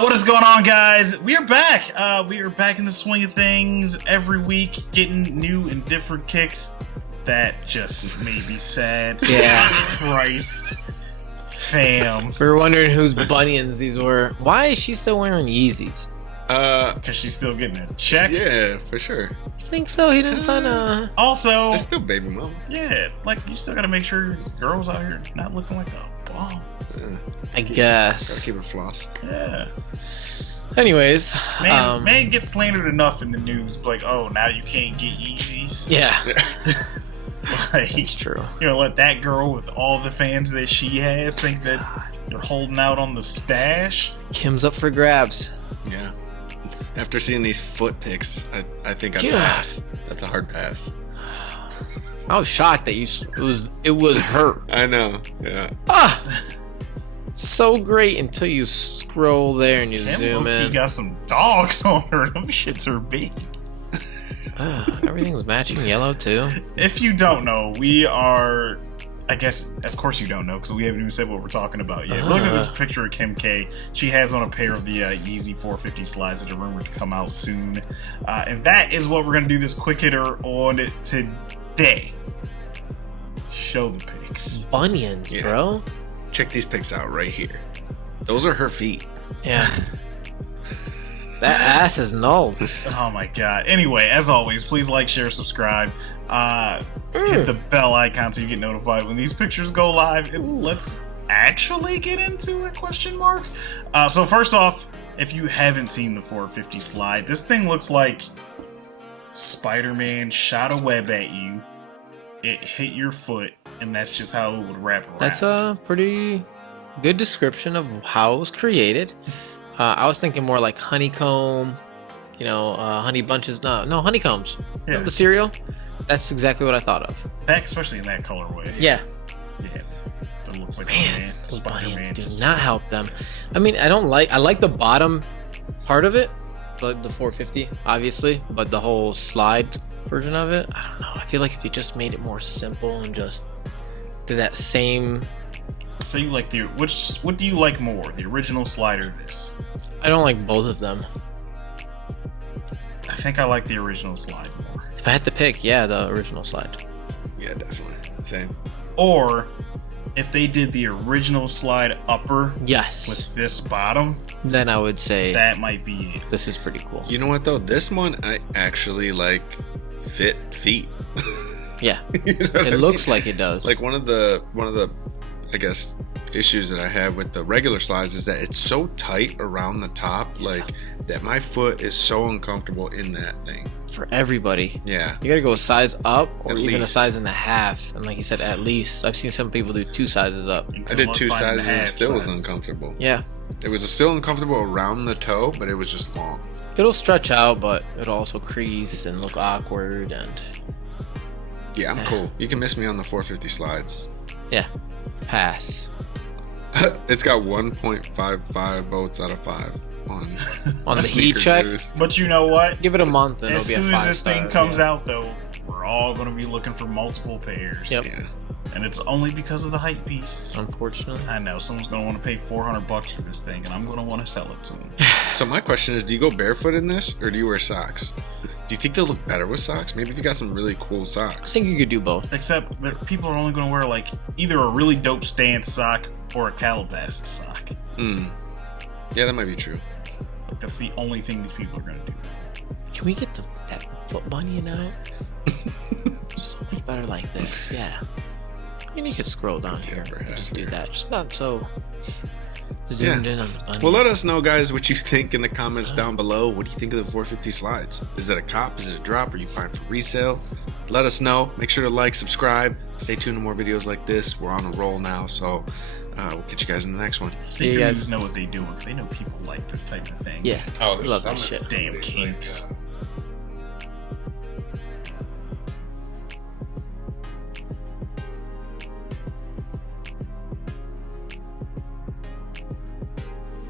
What is going on, guys? We are back. We are back in the swing of things every week, getting new and different kicks. That just made me sad. Yeah. Jesus Christ. Fam. We were wondering whose bunions these were. Why is she still wearing Yeezys? Because she's still getting a check. Yeah, for sure. You think so? He didn't sign a... Also, It's still baby mama. yeah, like, you still gotta make sure girls out here not looking like a bum. Yeah. I Gotta guess. keep it flossed. Yeah. Anyways. Man gets slandered enough in the news, like, oh, now you can't get Yeezys. Yeah, Like, it's true. you know, let that girl with all the fans that she has think that they're holding out on the stash. Kim's up for grabs. Yeah. After seeing these foot pics, I think I'd Yeah. pass. That's a hard pass. I was shocked that it was her. I know. Yeah. So great until you scroll there and you Kim zoom low-key in. got some dogs on her. Them shits are big. Everything's matching yellow too. If you don't know, we are... I guess, of course you don't know, because we haven't even said what we're talking about yet. Look at this picture of Kim K. She has on a pair of the Yeezy 450 slides that are rumored to come out soon. And that is what we're going to do this quick hitter on today. Show the pics. Bunions, Yeah. bro. Check these pics out right here. Those are her feet. Yeah. That ass is null. Oh my god. Anyway, as always, please like, share, subscribe. Hit the bell icon so you get notified when these pictures go live. And let's actually get into it, question mark. So first off, if you haven't seen the 450 slide, this thing looks like Spider-Man shot a web at you. It hit your foot, and that's just how it would wrap around. That's a pretty good description of how it was created. I was thinking more like honeycomb, honey bunches. No, honeycombs. Yeah. The cereal. That's exactly what I thought of. That, especially in that colorway. Yeah. Yeah. It looks like Man, those Spider-Man bunions do just- not help them. I mean, I like the bottom part of it, like the 450, obviously, but the whole slide version of it, I don't know. I feel like if you just made it more simple and just did that same. So you like what do you like more, the original slide or this? I don't like both of them. I think I like the original slide more. If I had to pick, yeah, the original slide. Yeah, definitely. Same. Or if they did the original slide upper Yes. with this bottom, Then I would say that might be it. this is pretty cool. You know what though? This one I actually like fit feet. Yeah. You know what I It looks mean? like it does. Like one of the I guess issues that I have with the regular slides is that it's so tight around the top, like that my foot is so uncomfortable in that thing. For everybody. Yeah. You gotta go a size up or At even a least. size and a half. And like you said, at least. I've seen some people do 2 sizes up. You I can did look 2 fine in sizes and it half still was sizes. uncomfortable. Yeah. It was still uncomfortable around the toe, but it was just long. It'll stretch out, but it'll also crease and look awkward. And Yeah, I'm cool. You can miss me on the 450 slides. yeah, pass. It's got 1.55 votes out of 5 on On the heat sneaker check, news. But you know what? give it a month and As it'll be soon a as 5 this thing star, comes yeah. out, though, we're all going to be looking for multiple pairs. Yep. Yeah. And it's only because of the hype beasts. Unfortunately. I know someone's going to want to pay $400 for this thing, and I'm going to want to sell it to them. So my question is, do you go barefoot in this or do you wear socks? Do you think they'll look better with socks? Maybe if you got some really cool I socks. think you could do both. Except that people are only going to wear like either a really dope stance sock or a Calabasas sock. Yeah, that might be true. Like, that's the only thing these people are going to do. Can we get that foot bunion out? So much better like this, yeah. I mean, you could scroll down here and just do that. Just not so zoomed in on the bunion. Well, let us know, guys, what you think in the comments down below. What do you think of the 450 slides? Is it a cop? Is it a drop? Are you buying for resale? Let us know. Make sure to like, subscribe. Stay tuned to more videos like this. We're on a roll now, so we'll catch you guys in the next one. See you Sneaker guys. news know what they do because they know people like this type of thing. Yeah. Oh, love that shit. Damn kinks.